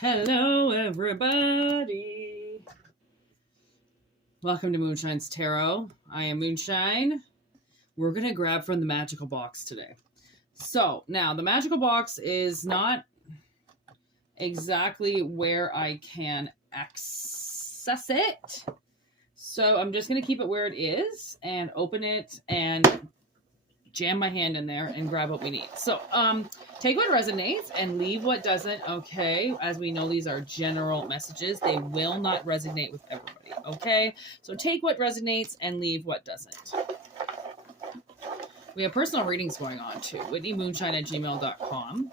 Hello, everybody. Welcome to Moonshine's Tarot. I am Moonshine. We're going to grab from the magical box today. So, now, the magical box is not exactly where I can access it. So, I'm just going to keep it where it is and open it and jam my hand in there and grab what we need. So, take what resonates and leave what doesn't, okay? As we know, these are general messages. They will not resonate with everybody, okay? So take what resonates and leave what doesn't. We have personal readings going on too. whitneymoonshine@gmail.com.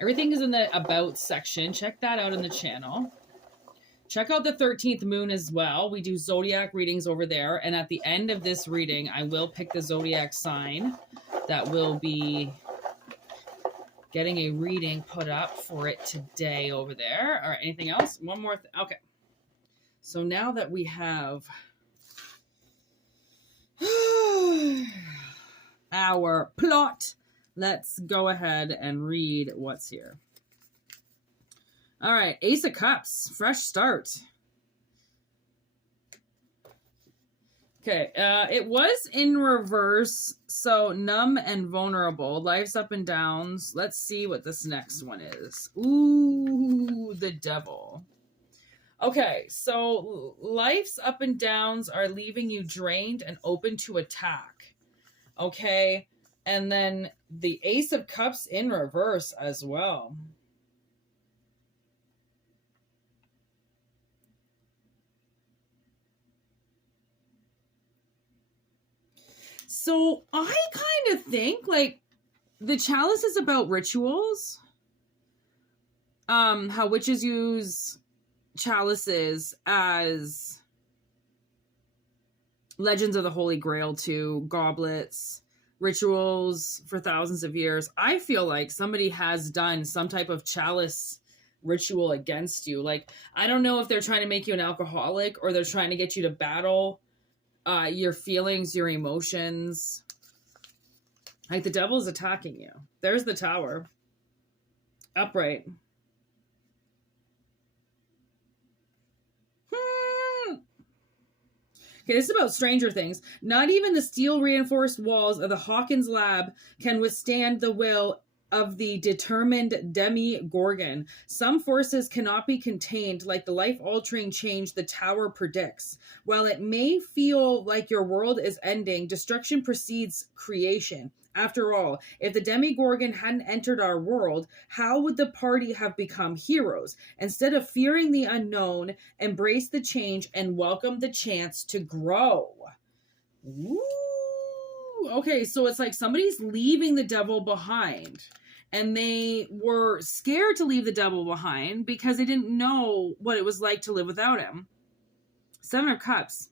Everything is in the About section. Check that out in the channel. Check out the 13th moon as well. We do Zodiac readings over there. And at the end of this reading, I will pick the Zodiac sign that will be getting a reading put up for it today over there. All right, anything else? One more thing. Okay. So now that we have our plot, let's go ahead and read what's here. All right, Ace of Cups, fresh start. Okay, it was in reverse, so numb and vulnerable. Life's up and downs. Let's see what this next one is. Ooh, the devil. Okay, so life's up and downs are leaving you drained and open to attack. Okay, and then the Ace of Cups in reverse as well. So I kind of think like the chalice is about rituals. How witches use chalices as legends of the Holy Grail too, goblets, rituals for thousands of years. I feel like somebody has done some type of chalice ritual against you. Like, I don't know if they're trying to make you an alcoholic or they're trying to get you to battle your feelings, your emotions. Like the devil's attacking you. There's the Tower. Upright. Okay, this is about Stranger Things. Not even the steel reinforced walls of the Hawkins lab can withstand the will of the determined demi-gorgon. Some forces cannot be contained like the life-altering change the Tower predicts. While it may feel like your world is ending, destruction precedes creation. After all, if the demi-gorgon hadn't entered our world, how would the party have become heroes? Instead of fearing the unknown, embrace the change and welcome the chance to grow. Ooh. Okay, so it's like somebody's leaving the devil behind. And they were scared to leave the devil behind because they didn't know what it was like to live without him. Seven of Cups.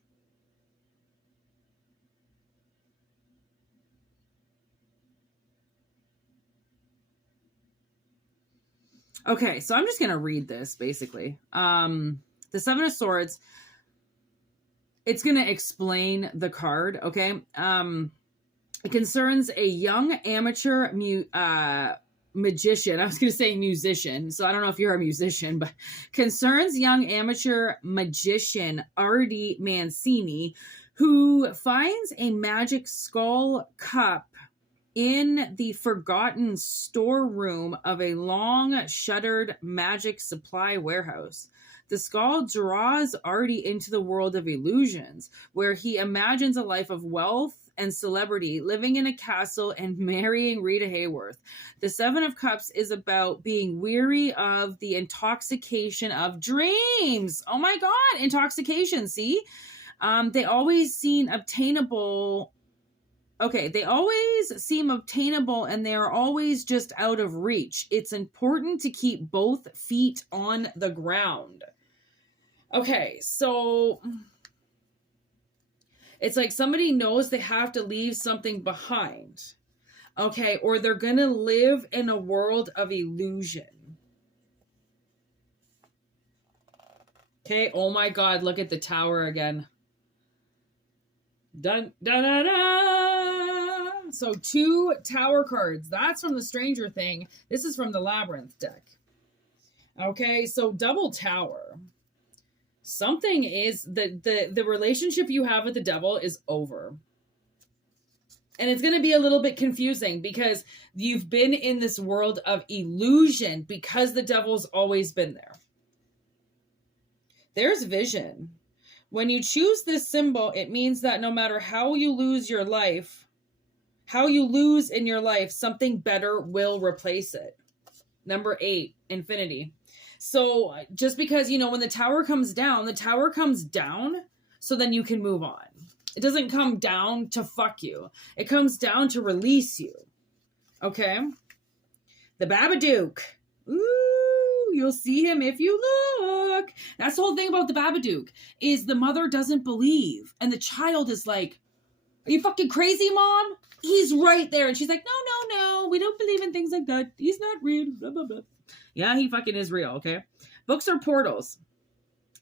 Okay, so I'm just going to read this, basically. The Seven of Swords, it's going to explain the card, okay? It concerns a young amateur magician. I was going to say musician, so I don't know if you're a musician, but concerns young amateur magician Artie Mancini, who finds a magic skull cup in the forgotten storeroom of a long shuttered magic supply warehouse. The skull draws Artie into the world of illusions, where he imagines a life of wealth and celebrity, living in a castle and marrying Rita Hayworth. The Seven of Cups is about being weary of the intoxication of dreams. Oh my God, intoxication, see? They always seem obtainable. Okay, they always seem obtainable and they're always just out of reach. It's important to keep both feet on the ground. Okay, so it's like somebody knows they have to leave something behind. Okay, or they're going to live in a world of illusion. Okay, oh my God, look at the Tower again. Dun, dun, dun, dun. So 2 Tower cards. That's from the Stranger Thing. This is from the Labyrinth deck. Okay, so double tower. Something is the relationship you have with the devil is over. And it's going to be a little bit confusing because you've been in this world of illusion because the devil's always been there. There's vision. When you choose this symbol, it means that no matter how you lose your life, how you lose in your life, something better will replace it. Number 8, infinity. So just because, you know, when the tower comes down so then you can move on. It doesn't come down to fuck you. It comes down to release you. Okay? The Babadook. Ooh, you'll see him if you look. That's the whole thing about the Babadook, is the mother doesn't believe. And the child is like, are you fucking crazy, Mom? He's right there. And she's like, no. We don't believe in things like that. He's not real. Blah, blah, blah. Yeah, he fucking is real, okay? Books are portals.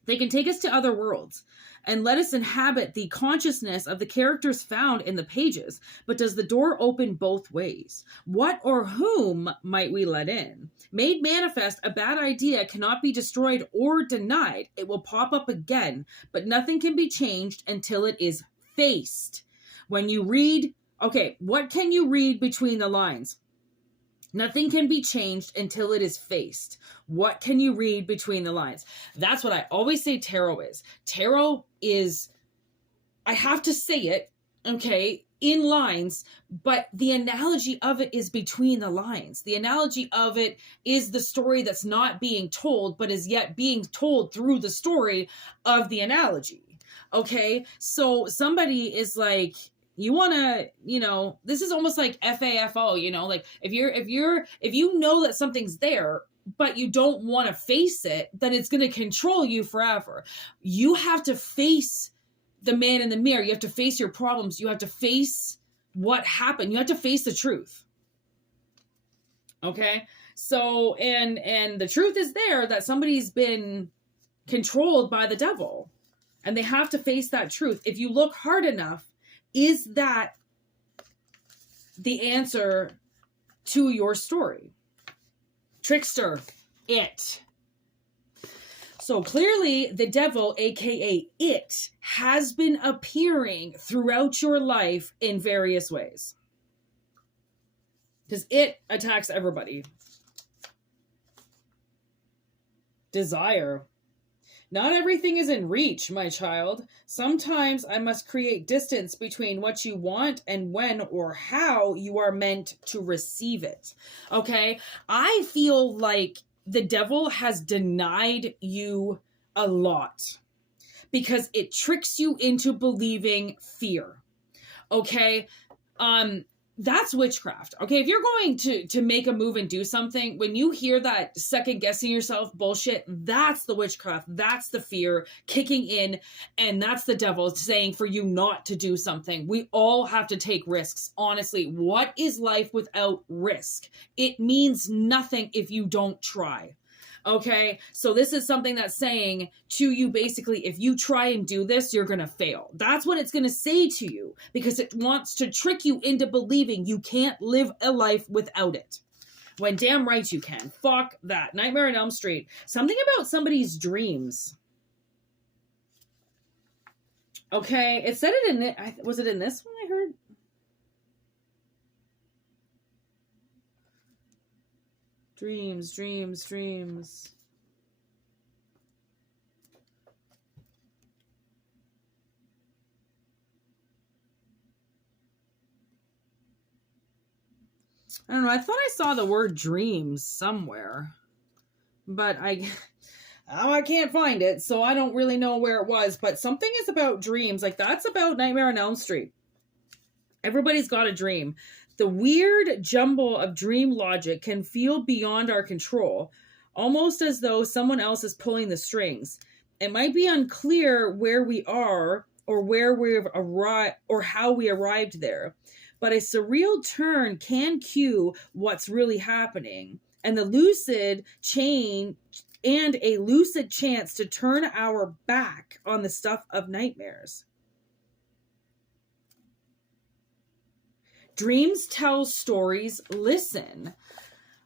They can take us to other worlds and let us inhabit the consciousness of the characters found in the pages. But does the door open both ways? What or whom might we let in? Made manifest, a bad idea cannot be destroyed or denied. It will pop up again, but nothing can be changed until it is faced. When you read, okay, what can you read between the lines? Nothing can be changed until it is faced. What can you read between the lines? That's what I always say tarot is. Tarot is, I have to say it, okay, in lines, but the analogy of it is between the lines. The analogy of it is the story that's not being told, but is yet being told through the story of the analogy. Okay, so somebody is like, you want to, you know, this is almost like FAFO, you know, like if you know that something's there, but you don't want to face it, then it's going to control you forever. You have to face the man in the mirror. You have to face your problems. You have to face what happened. You have to face the truth. Okay. So, and the truth is there that somebody's been controlled by the devil, and they have to face that truth. If you look hard enough, is that the answer to your story? Trickster, it. So clearly the devil, aka it, has been appearing throughout your life in various ways. Because it attacks everybody. Desire. Not everything is in reach, my child. Sometimes I must create distance between what you want and when or how you are meant to receive it. Okay? I feel like the devil has denied you a lot because it tricks you into believing fear. Okay? That's witchcraft. Okay, if you're going to make a move and do something, when you hear that second guessing yourself bullshit, that's the witchcraft. That's the fear kicking in, and that's the devil saying for you not to do something. We all have to take risks. Honestly, what is life without risk? It means nothing if you don't try. Okay, so this is something that's saying to you basically, if you try and do this, you're going to fail. That's what it's going to say to you because it wants to trick you into believing you can't live a life without it. When damn right you can. Fuck that. Nightmare on Elm Street. Something about somebody's dreams. Okay, it said it in it. Was it in this one I heard? Dreams. I don't know. I thought I saw the word dreams somewhere, but I can't find it, so I don't really know where it was. But something is about dreams. Like that's about Nightmare on Elm Street. Everybody's got a dream. The weird jumble of dream logic can feel beyond our control, almost as though someone else is pulling the strings. It might be unclear where we are or where we've arrived or how we arrived there, but a surreal turn can cue what's really happening, and a lucid chance to turn our back on the stuff of nightmares. Dreams tell stories. Listen.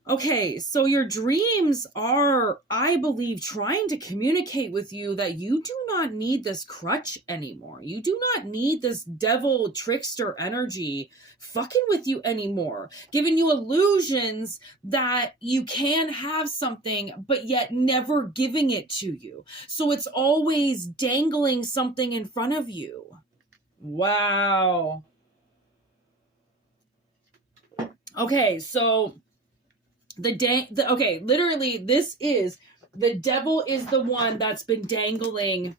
Okay, so your dreams are, I believe, trying to communicate with you that you do not need this crutch anymore. You do not need this devil trickster energy fucking with you anymore, giving you illusions that you can have something, but yet never giving it to you. So it's always dangling something in front of you. Wow. Okay, so literally this is, the devil is the one that's been dangling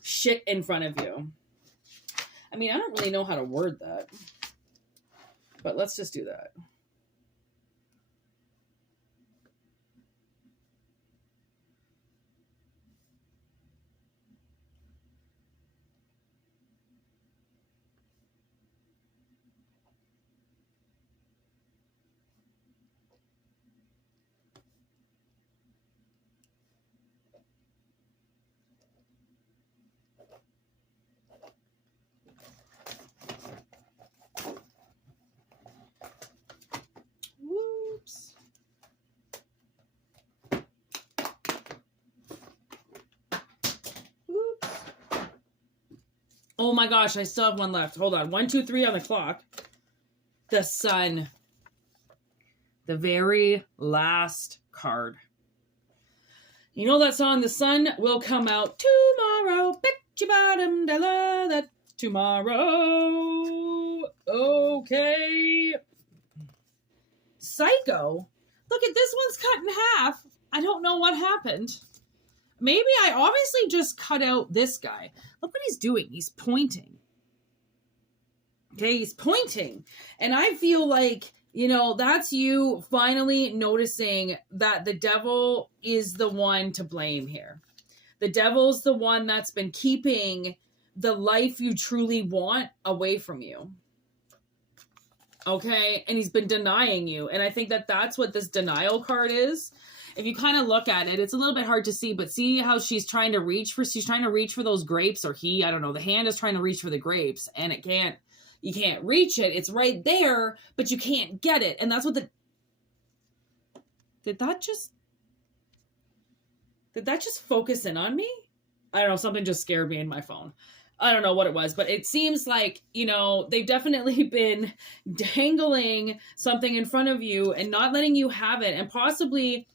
shit in front of you. I mean, I don't really know how to word that, but let's just do that. Whoops. Whoops. Oh my gosh, I still have one left. Hold on. 1, 2, 3 on the clock. The sun. The very last card. You know that song, The Sun Will Come Out Tomorrow. Bet your bottom dollar that tomorrow. Okay. Psycho. Look at this one's cut in half. I don't know what happened. Maybe I obviously just cut out this guy. Look what he's doing. He's pointing. Okay, he's pointing. And I feel like, you know, that's you finally noticing that the devil is the one to blame here. The devil's the one that's been keeping the life you truly want away from you. Okay, and he's been denying you. And I think that that's what this denial card is. If you kind of look at it, it's a little bit hard to see, but see how she's trying to reach for those grapes, or I don't know, the hand is trying to reach for the grapes, and you can't reach it. It's right there, but you can't get it. And that's what did that just focus in on me? I don't know, something just scared me in my phone. I don't know what it was, but it seems like, you know, they've definitely been dangling something in front of you and not letting you have it, and possibly,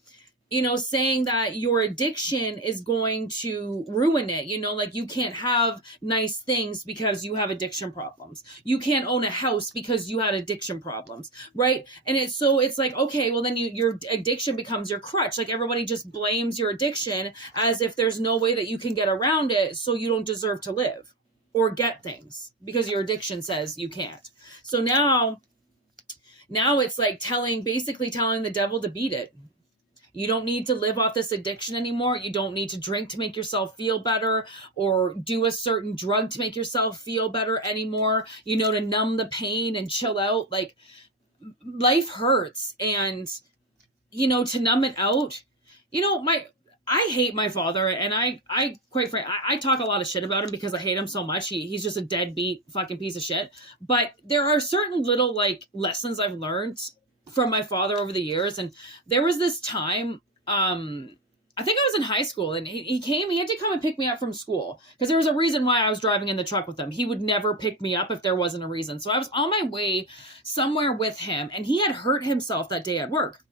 you know, saying that your addiction is going to ruin it. You know, like you can't have nice things because you have addiction problems. You can't own a house because you had addiction problems, right? And it's like, okay, well then your addiction becomes your crutch. Like everybody just blames your addiction as if there's no way that you can get around it, so you don't deserve to live or get things because your addiction says you can't. So now it's like basically telling the devil to beat it. You don't need to live off this addiction anymore. You don't need to drink to make yourself feel better or do a certain drug to make yourself feel better anymore, you know, to numb the pain and chill out. Like, life hurts, and, you know, to numb it out, you know, I hate my father, and I quite frankly, I talk a lot of shit about him because I hate him so much. He's just a deadbeat fucking piece of shit. But there are certain little, like, lessons I've learned from my father over the years. And there was this time, I think I was in high school, and he had to come and pick me up from school because there was a reason why I was driving in the truck with him. He would never pick me up if there wasn't a reason. So I was on my way somewhere with him, and he had hurt himself that day at work.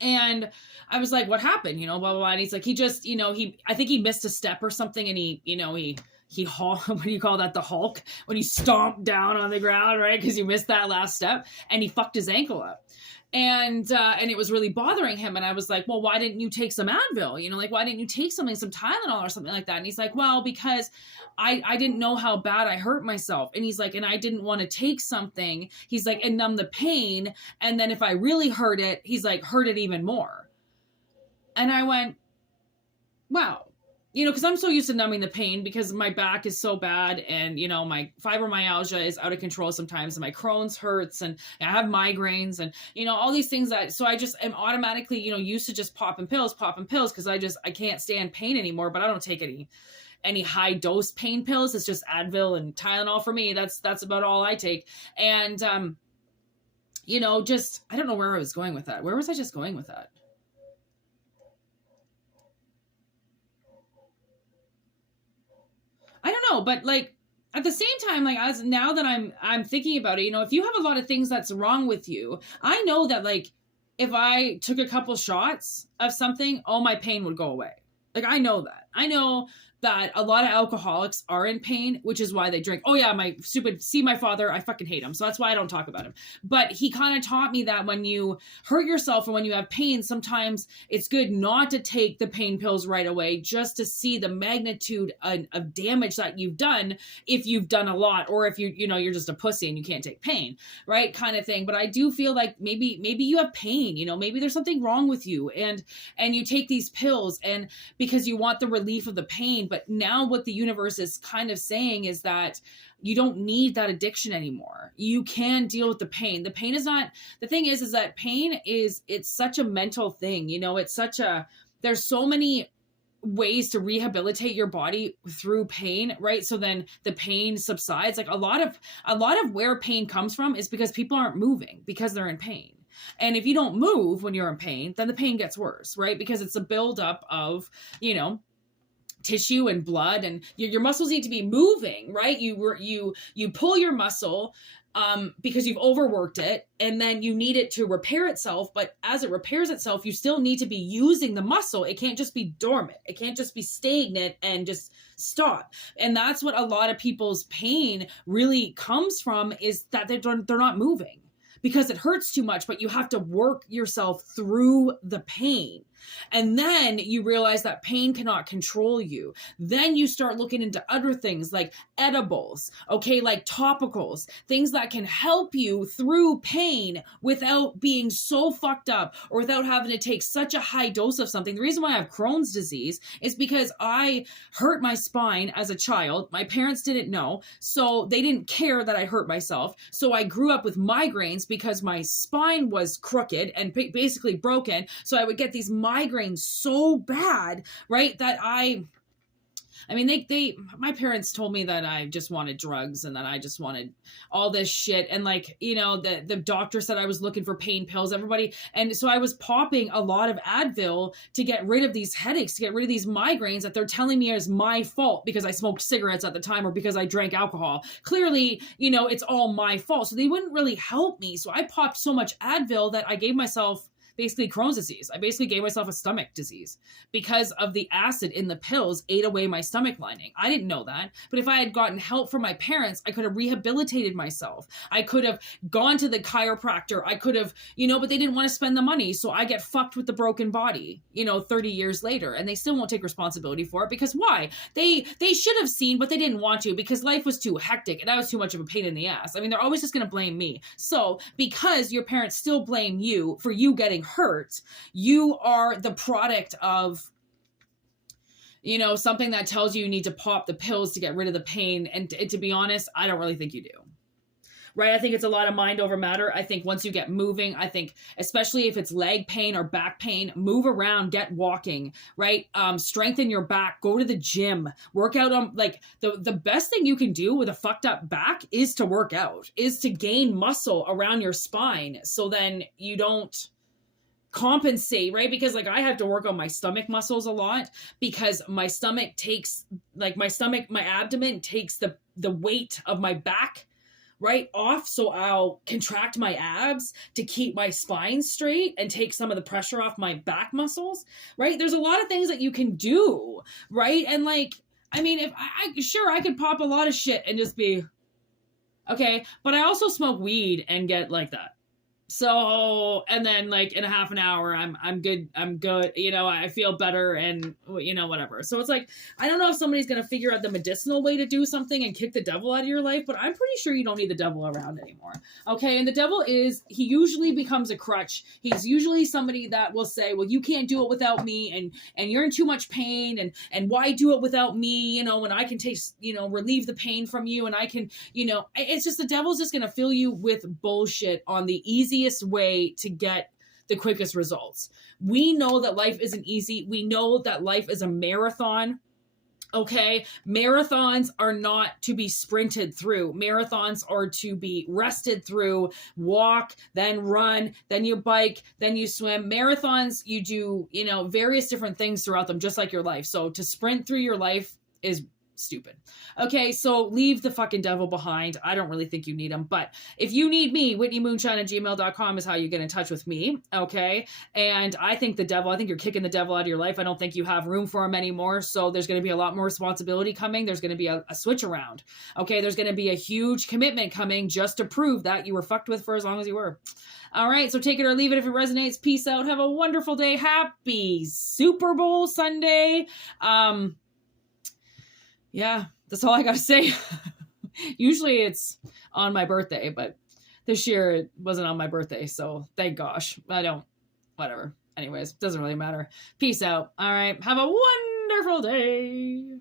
And I was like, what happened? You know, blah, blah, blah. And he's like, he just, you know, I think he missed a step or something. And he what do you call that? The Hulk, when he stomped down on the ground, right? Because he missed that last step, and he fucked his ankle up. And it was really bothering him. And I was like, well, why didn't you take some Advil? You know, like, why didn't you take some Tylenol or something like that? And he's like, well, because I didn't know how bad I hurt myself. And he's like, and I didn't want to take something. He's like, and numb the pain. And then if I really hurt it, he's like, hurt it even more. And I went, wow. You know, because I'm so used to numbing the pain because my back is so bad, and, you know, my fibromyalgia is out of control sometimes, and my Crohn's hurts, and I have migraines, and, you know, all these things so I just am automatically, you know, used to just popping pills because I can't stand pain anymore. But I don't take any high dose pain pills. It's just Advil and Tylenol for me. That's about all I take. And, just, I don't know where I was going with that. Where was I just going with that? I don't know, but like at the same time, like as now that I'm thinking about it, if you have a lot of things that's wrong with you, I know that like if I took a couple shots of something, all my pain would go away. Like I know that. I know that a lot of alcoholics are in pain, which is why they drink. Oh yeah, my father, I fucking hate him. So that's why I don't talk about him. But he kind of taught me that when you hurt yourself and when you have pain, sometimes it's good not to take the pain pills right away, just to see the magnitude of damage that you've done if you've done a lot, or if you're just a pussy and you can't take pain, right? Kind of thing. But I do feel like maybe you have pain, maybe there's something wrong with you and you take these pills and because you want the relief of the pain. But now what the universe is kind of saying is that you don't need that addiction anymore. You can deal with the pain. The pain is not, the thing is that pain it's such a mental thing. There's so many ways to rehabilitate your body through pain, right? So then the pain subsides. Like a lot of where pain comes from is because people aren't moving because they're in pain. And if you don't move when you're in pain, then the pain gets worse, right? Because it's a buildup of, tissue and blood, and your muscles need to be moving, right? You pull your muscle because you've overworked it, and then you need it to repair itself. But as it repairs itself, you still need to be using the muscle. It can't just be dormant. It can't just be stagnant and just stop. And that's what a lot of people's pain really comes from, is that they're not moving because it hurts too much, but you have to work yourself through the pain. And then you realize that pain cannot control you. Then you start looking into other things like edibles, okay, like topicals, things that can help you through pain without being so fucked up or without having to take such a high dose of something. The reason why I have Crohn's disease is because I hurt my spine as a child. My parents didn't know, so they didn't care that I hurt myself. So I grew up with migraines because my spine was crooked and basically broken. So I would get these migraines so bad, right, that my parents told me that I just wanted drugs and that I just wanted all this shit. And like, the doctor said I was looking for pain pills, everybody. And so I was popping a lot of Advil to get rid of these headaches, to get rid of these migraines that they're telling me is my fault because I smoked cigarettes at the time or because I drank alcohol. Clearly, it's all my fault. So they wouldn't really help me. So I popped so much Advil that I gave myself basically Crohn's disease. I basically gave myself a stomach disease because of the acid in the pills ate away my stomach lining. I didn't know that. But if I had gotten help from my parents, I could have rehabilitated myself. I could have gone to the chiropractor. I could have, but they didn't want to spend the money. So I get fucked with the broken body, 30 years later. And they still won't take responsibility for it because why? They should have seen, but they didn't want to because life was too hectic and I was too much of a pain in the ass. I mean, they're always just going to blame me. So because your parents still blame you for you getting hurt, you are the product of something that tells you need to pop the pills to get rid of the pain. And to be honest, I don't really think you do, right? I think it's a lot of mind over matter. I think once you get moving, I think especially if it's leg pain or back pain, move around, get walking, right? Strengthen your back, go to the gym, work out on like the best thing you can do with a fucked up back is to work out, is to gain muscle around your spine. So then you don't compensate, right? Because like I have to work on my stomach muscles a lot because my stomach takes my abdomen takes the weight of my back right off. So I'll contract my abs to keep my spine straight and take some of the pressure off my back muscles, right? There's a lot of things that you can do, right? And like, I mean, if I could pop a lot of shit and just be okay, but I also smoke weed and get like that. So, and then like in a half an hour, I'm good. I feel better and whatever. So it's like, I don't know if somebody's going to figure out the medicinal way to do something and kick the devil out of your life, but I'm pretty sure you don't need the devil around anymore. Okay. And the devil he usually becomes a crutch. He's usually somebody that will say, well, you can't do it without me. And you're in too much pain and why do it without me? When I can relieve the pain from you and I can, it's just the devil's just going to fill you with bullshit on the easiest way to get the quickest results. We know that life isn't easy. We know that life is a marathon. Okay, marathons are not to be sprinted through. Marathons are to be rested through, walk, then run, then you bike, then you swim. Marathons, you do, various different things throughout them, just like your life. So to sprint through your life is stupid. Okay, so leave the fucking devil behind. I don't really think you need him. But if you need me, whitneymoonshine@gmail.com is how you get in touch with me. Okay. And I think you're kicking the devil out of your life. I don't think you have room for him anymore. So there's going to be a lot more responsibility coming. There's going to be a switch around. Okay. There's going to be a huge commitment coming just to prove that you were fucked with for as long as you were. All right. So take it or leave it if it resonates. Peace out. Have a wonderful day. Happy Super Bowl Sunday. Yeah, that's all I got to say. Usually it's on my birthday, but this year it wasn't on my birthday. So thank gosh. Whatever. Anyways, doesn't really matter. Peace out. All right. Have a wonderful day.